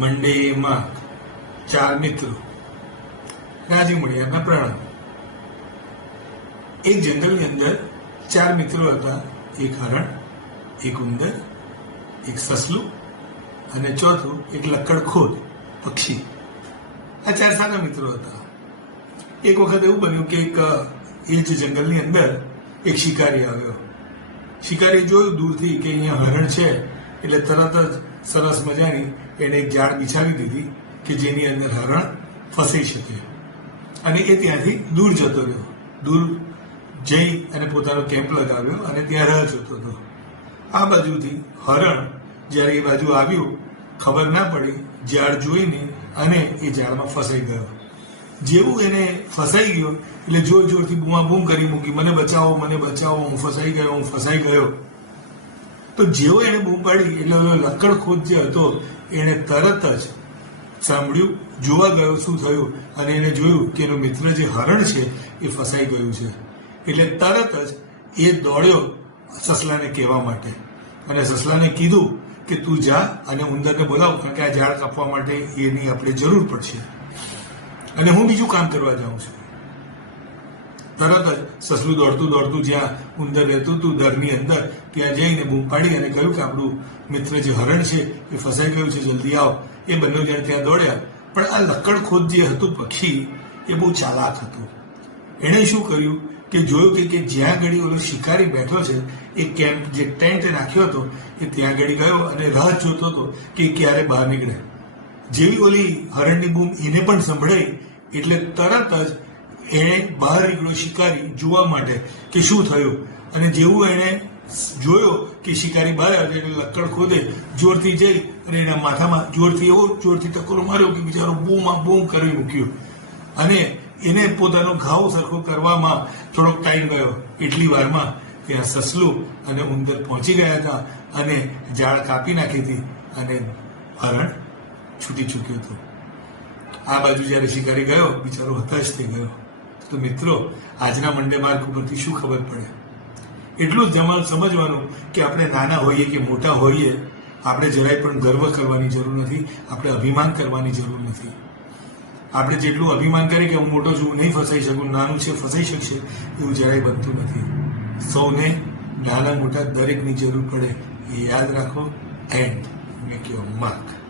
મંડેમાં ચાર મિત્રો. રાજી મળ્યાના પ્રણામ એક જંગલની અંદર ચાર મિત્રો હતા. એક હરણ, એક ઉંદર, એક સસલું અને ચોથું એક લક્કડખોદ પક્ષી. આ ચાર સારા મિત્રો હતા. એક વખત એવું બન્યું કે એક, એ જ જંગલની અંદર એક શિકારી આવ્યો. શિકારી જોયું દૂરથી કે અહીંયા હરણ છે, એટલે તરત જ સરસ મજાની એને એક જાળ બિછાવી દીધી કે જેની અંદર હરણ ફસાઈ શકે. અને એ ત્યાંથી દૂર જતો રહ્યો. દૂર જઈ અને પોતાનો કેમ્પ લગાવ્યો અને ત્યાં રાહ જોતો હતો આ બાજુથી હરણ જ્યારે એ બાજુ આવ્યું, ખબર ના પડી ઝાડ જોઈને અને એ ઝાડમાં ફસાઈ ગયો. જેવું એને ફસાઈ ગયો, એટલે જોર જોરથી બૂમા બૂમ કરી મૂકી, મને બચાવો મને બચાવો, હું ફસાઈ ગયો, હું ફસાઈ ગયો. તો જેવો એને બૂમ પાડી એટલે લક્કડખોદ જે હતો, એને તરત જ સાંભળ્યું, જોવા ગયો શું થયું, અને એને જોયું કે એનો મિત્ર જે હરણ છે, એ ફસાઈ ગયું છે. એટલે તરત જ એ દોડ્યો સસલાને કહેવા માટે. અને સસલાને કીધું કે તું જા અને ઉંદરને બોલાવ, કારણ કે આ ઝાડ કાપવા માટે એની આપણે જરૂર પડશે. અને હું બીજું કામ કરવા જાઉં છું. તરત જ સસલું દોડતું દોડતું જ્યાં ઉંદર રહેતું હતું, દરની અંદર, ત્યાં જઈને બૂમ પાડી અને કહ્યું કે આપણું મિત્ર જે હરણ છે, એ ફસાઈ ગયું છે, જલ્દી આવો. એ બંને જણ ત્યાં દોડ્યા. પણ આ લક્કડખોદ જે હતું પક્ષી, એ બહુ ચાલાક હતું. એણે શું કર્યું કે જોયું કે જ્યાં ઘડી ઓલો શિકારી બેઠો છે, એ કેમ્પ જે ટેન્ટ રાખ્યો હતો, એ ત્યાં ઘડી ગયો અને રાહ જોતો હતો કે ક્યારે બહાર નીકળે. જેવી ઓલી હરણની બૂમ એને પણ સંભળાઈ, એટલે તરત જ એણે બહાર નીકળ્યો શિકારી જોવા માટે કે શું થયું? અને જેવું એણે જોયો કે શિકારી બહાર આવ્યો એટલે લક્કડ ખોદે, જોરથી જઈ અને એના માથામાં જોરથી એવો જોરથી ટકોરો માર્યો કે બિચારો બૂમાં બૂમ કરી મૂક્યો. અને એને પોતાનો ઘાવ સરખો કરવામાં થોડોક ટાઈમ ગયો. એટલી વારમાં ત્યાં સસલું અને ઉંદર પહોંચી ગયા હતા અને ઝાડ કાપી નાખી હતી અને હરણ છૂટી ચૂક્યું હતું. આ બાજુ જ્યારે શિકારી ગયો, બિચારો હતાશ થઈ ગયો. તો મિત્રો, આજના મંડે માર્ગ ઉપરથી શું ખબર પડે? એટલું જ સમજવાનું કે આપણે નાના હોઈએ કે મોટા હોઈએ, આપણે જરાય પણ ગર્વ કરવાની જરૂર નથી, આપણે અભિમાન કરવાની જરૂર નથી. આપણે જેટલું અભિમાન કરીએ કે હું મોટો છું નહીં ફસાઈ શકું, નાનું છે, ફસાઈ શકશે, એવું જરાય બનતું નથી. સૌને નાના મોટા દરેકની જરૂર પડે, એ યાદ રાખો. And make your mark